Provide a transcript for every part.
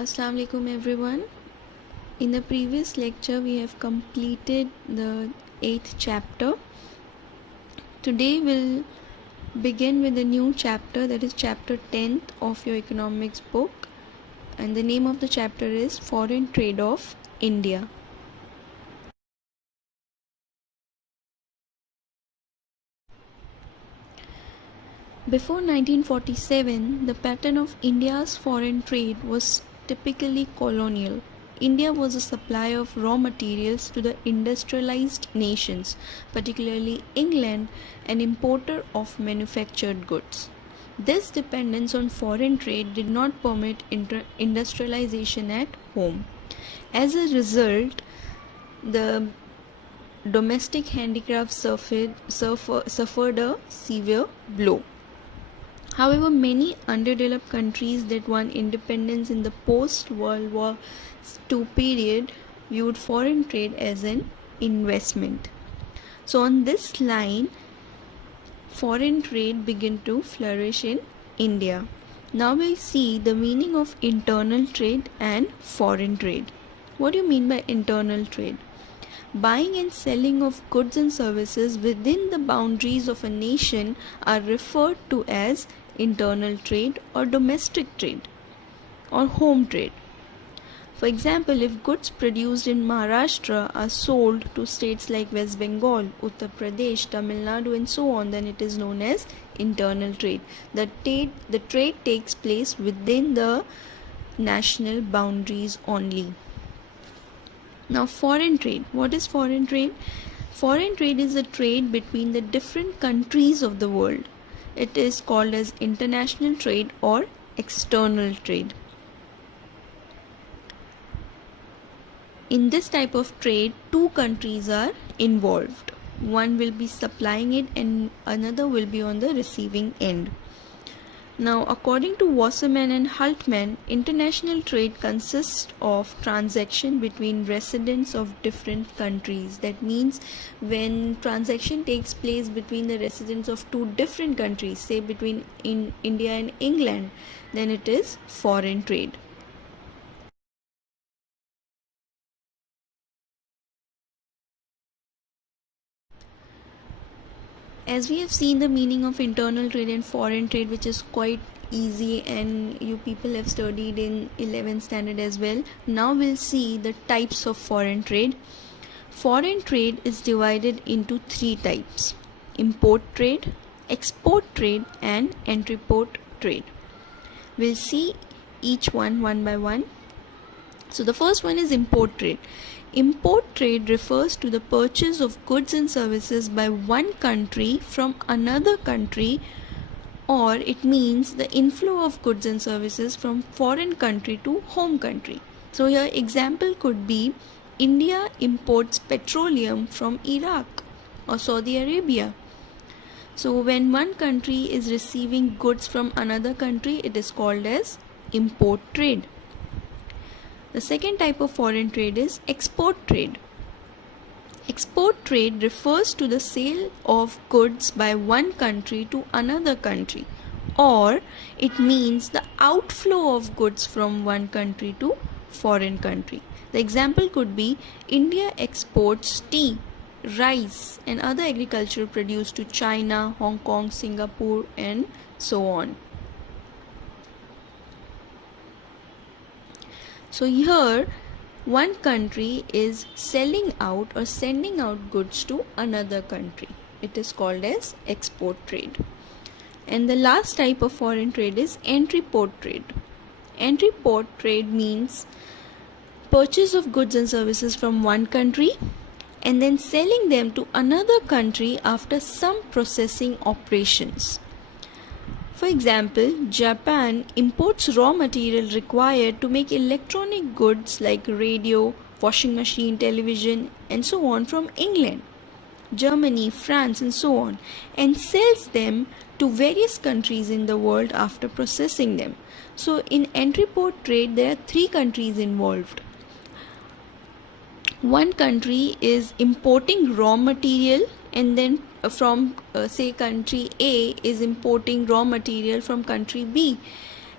Assalamu alaikum everyone. In the previous lecture we have completed the 8th chapter. Today we'll begin with a new chapter, that is chapter 10th of your economics book, and the name of the chapter is Foreign Trade of India. Before 1947, the pattern of India's foreign trade was typically colonial. India was a supplier of raw materials to the industrialized nations, particularly England, an importer of manufactured goods. This dependence on foreign trade did not permit industrialization at home. As a result, the domestic handicrafts suffered a severe blow. However, many underdeveloped countries that won independence in the post-World War II period viewed foreign trade as an investment. So on this line, foreign trade began to flourish in India. Now we'll see the meaning of internal trade and foreign trade. What do you mean by internal trade? Buying and selling of goods and services within the boundaries of a nation are referred to as internal trade or domestic trade or home trade. For example, if goods produced in Maharashtra are sold to states like West Bengal, Uttar Pradesh, Tamil Nadu and so on, then it is known as internal trade. The trade takes place within the national boundaries only. Now, foreign trade. What is foreign trade? Foreign trade is a trade between the different countries of the world. It is called as international trade or external trade. In this type of trade, two countries are involved. One will be supplying it and another will be on the receiving end. Now, according to Wasserman and Hultman, international trade consists of transaction between residents of different countries. That means when transaction takes place between the residents of two different countries, say between India and England, then it is foreign trade. As we have seen the meaning of internal trade and foreign trade, which is quite easy and you people have studied in 11th standard as well. Now we'll see the types of foreign trade. Foreign trade is divided into three types: import trade, export trade and entrepot trade. We'll see each one by one. So the first one is import trade. Import trade refers to the purchase of goods and services by one country from another country, or it means the inflow of goods and services from foreign country to home country. So here example could be India imports petroleum from Iraq or Saudi Arabia. So when one country is receiving goods from another country, it is called as import trade. The second type of foreign trade is export trade. Export trade refers to the sale of goods by one country to another country, or it means the outflow of goods from one country to foreign country. The example could be India exports tea, rice and other agricultural produce to China, Hong Kong, Singapore and so on. So here one country is selling out or sending out goods to another country. It is called as export trade. And the last type of foreign trade is entrepot trade. Entrepot trade means purchase of goods and services from one country and then selling them to another country after some processing operations. For example, Japan imports raw material required to make electronic goods like radio, washing machine, television and so on from England, Germany, France and so on, and sells them to various countries in the world after processing them. So in entrepot trade there are three countries involved. One country is importing raw material and then from say country A is importing raw material from country B,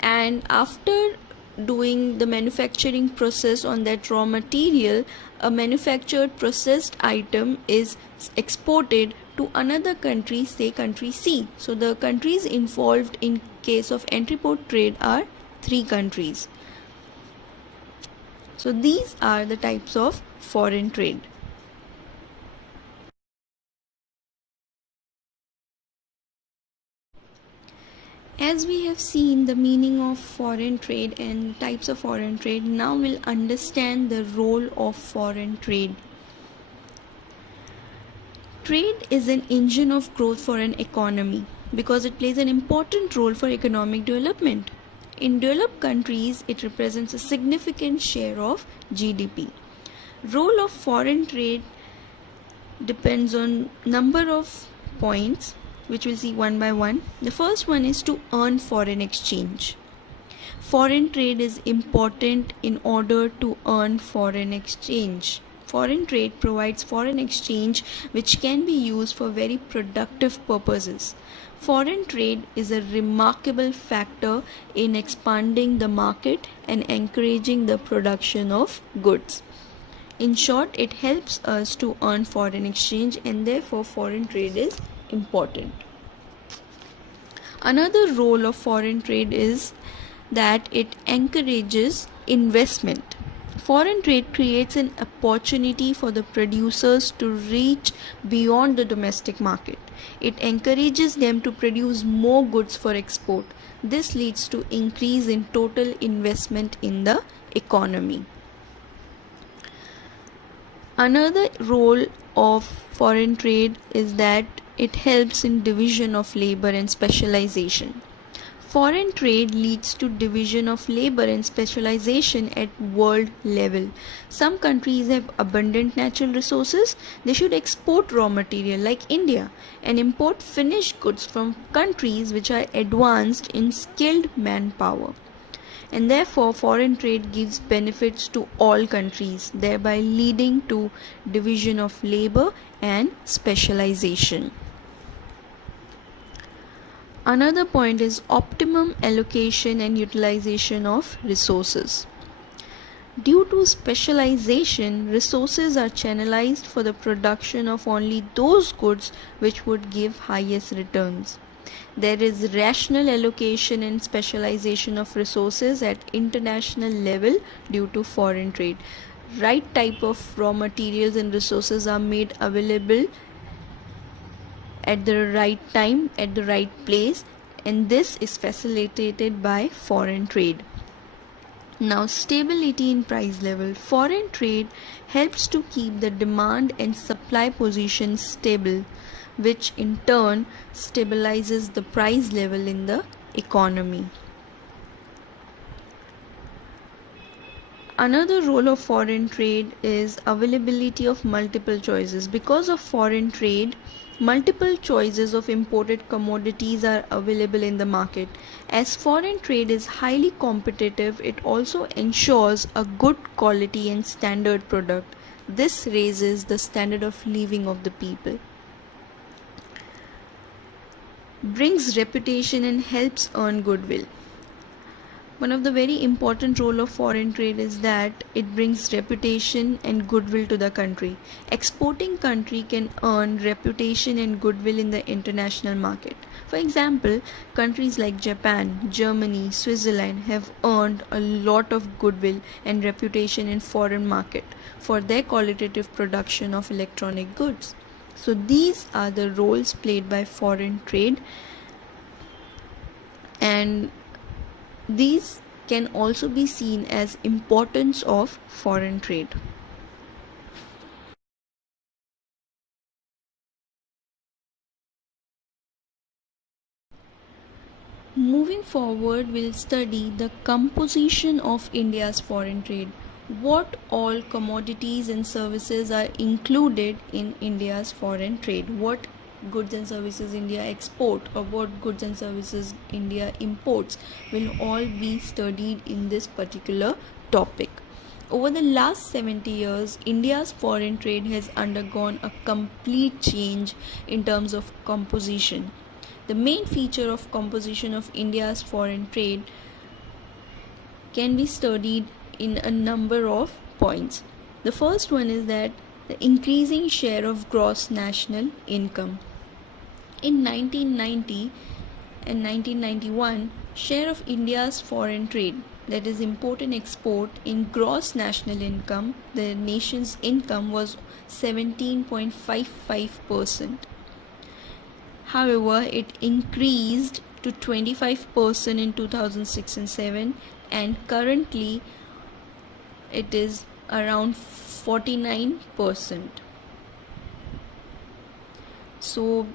and after doing the manufacturing process on that raw material, a manufactured processed item is exported to another country, say country C. So the countries involved in case of entry-port trade are 3 countries. So these are the types of foreign trade. As we have seen the meaning of foreign trade and types of foreign trade, now we'll understand the role of foreign trade. Trade is an engine of growth for an economy because it plays an important role for economic development. In developed countries, it represents a significant share of GDP. Role of foreign trade depends on number of points, which we'll see one by one. The first one is to earn foreign exchange. Foreign trade is important in order to earn foreign exchange. Foreign trade provides foreign exchange which can be used for very productive purposes. Foreign trade is a remarkable factor in expanding the market and encouraging the production of goods. In short, it helps us to earn foreign exchange, and therefore foreign trade is important. Another role of foreign trade is that it encourages investment. Foreign trade creates an opportunity for the producers to reach beyond the domestic market. It encourages them to produce more goods for export. This leads to increase in total investment in the economy. Another role of foreign trade is that it helps in division of labor and specialization. Foreign trade leads to division of labor and specialization at world level. Some countries have abundant natural resources. They should export raw material like India and import finished goods from countries which are advanced in skilled manpower. And therefore foreign trade gives benefits to all countries, thereby leading to division of labor and specialization. Another point is optimum allocation and utilization of resources. Due to specialization, resources are channelized for the production of only those goods which would give highest returns. There is rational allocation and specialization of resources at international level due to foreign trade. Right type of raw materials and resources are made available at the right time, at the right place, and this is facilitated by foreign trade. Now, stability in price level. Foreign trade helps to keep the demand and supply position stable, which in turn stabilizes the price level in the economy. Another role of foreign trade is availability of multiple choices. Because of foreign trade, multiple choices of imported commodities are available in the market. As foreign trade is highly competitive, it also ensures a good quality and standard product. This raises the standard of living of the people, brings reputation and helps earn goodwill. One of the very important role of foreign trade is that it brings reputation and goodwill to the country. Exporting country can earn reputation and goodwill in the international market. For example, countries like Japan, Germany, Switzerland have earned a lot of goodwill and reputation in foreign market for their qualitative production of electronic goods. So these are the roles played by foreign trade, and these can also be seen as importance of foreign trade. Moving forward, we'll study the composition of India's foreign trade. What all commodities and services are included in India's foreign trade? What goods and services India export or what goods and services India imports will all be studied in this particular topic. Over the last 70 years, India's foreign trade has undergone a complete change in terms of composition. The main feature of composition of India's foreign trade can be studied in a number of points. The first one is that the increasing share of gross national income. In 1990 and 1991, share of India's foreign trade, that is import and export, in gross national income, the nation's income, was 17.55%. However, it increased to 25% in 2006 and 7, and currently it is around 49%. So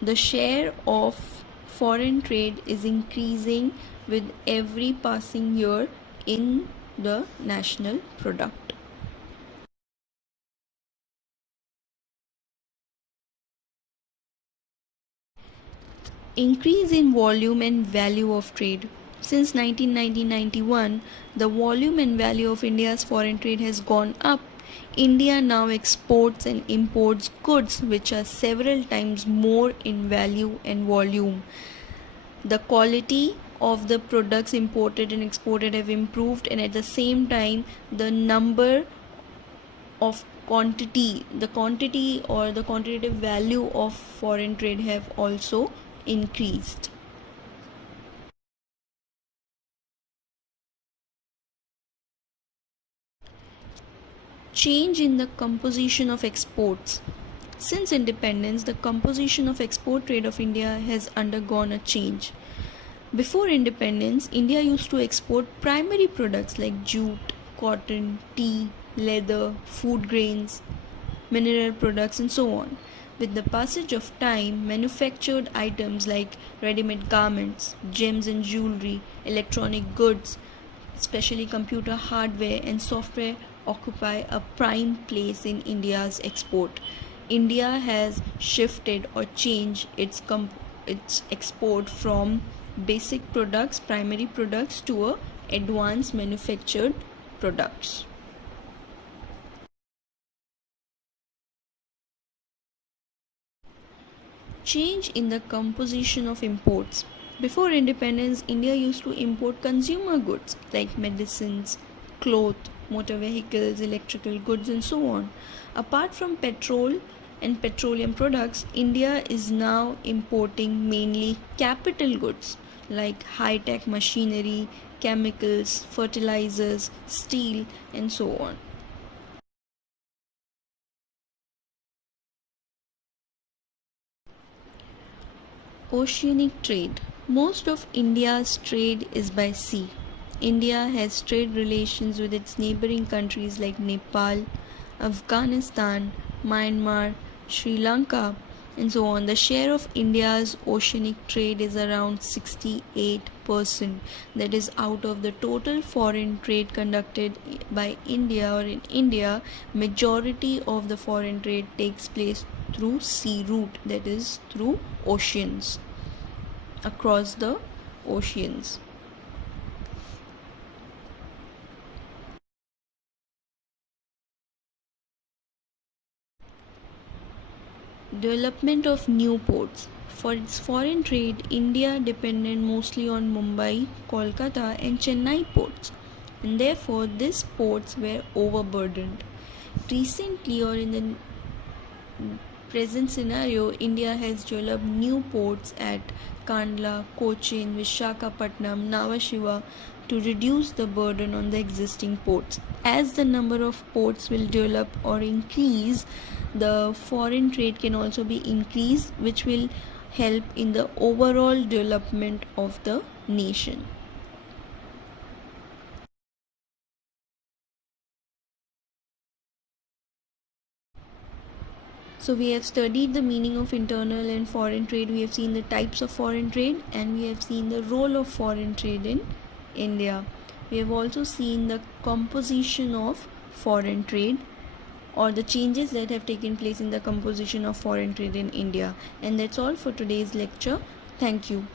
the share of foreign trade is increasing with every passing year in the national product. Increase in volume and value of trade. Since 1990-91, the volume and value of India's foreign trade has gone up. India now exports and imports goods which are several times more in value and volume. The quality of the products imported and exported have improved, and at the same time the number of the quantity or the quantitative value of foreign trade have also increased. Change in the composition of exports. Since independence, the composition of export trade of India has undergone a change. Before independence, India used to export primary products like jute, cotton, tea, leather, food grains, mineral products, and so on. With the passage of time, manufactured items like ready-made garments, gems and jewelry, electronic goods, especially computer hardware and software, occupy a prime place in India's export. India has shifted or changed its export from basic products, primary products, to advanced manufactured products. Change in the composition of imports. Before independence, India used to import consumer goods like medicines, cloth, motor vehicles, electrical goods, and so on. Apart from petrol and petroleum products, India is now importing mainly capital goods like high-tech machinery, chemicals, fertilizers, steel, and so on. Oceanic trade. Most of India's trade is by sea. India has trade relations with its neighboring countries like Nepal, Afghanistan, Myanmar, Sri Lanka, and so on. The share of India's oceanic trade is around 68%. That is, out of the total foreign trade conducted by India or in India, majority of the foreign trade takes place through sea route, that is through oceans, across the oceans. Development of new ports. For its foreign trade, India depended mostly on Mumbai, Kolkata, and Chennai ports, and therefore these ports were overburdened. Recently, or in the present scenario, India has developed new ports at Kandla, Cochin, Vishakhapatnam, Nhava Sheva to reduce the burden on the existing ports. As the number of ports will develop or increase, the foreign trade can also be increased, which will help in the overall development of the nation. So we have studied the meaning of internal and foreign trade, we have seen the types of foreign trade, and we have seen the role of foreign trade in India. We have also seen the composition of foreign trade, or the changes that have taken place in the composition of foreign trade in India. And that's all for today's lecture. Thank you.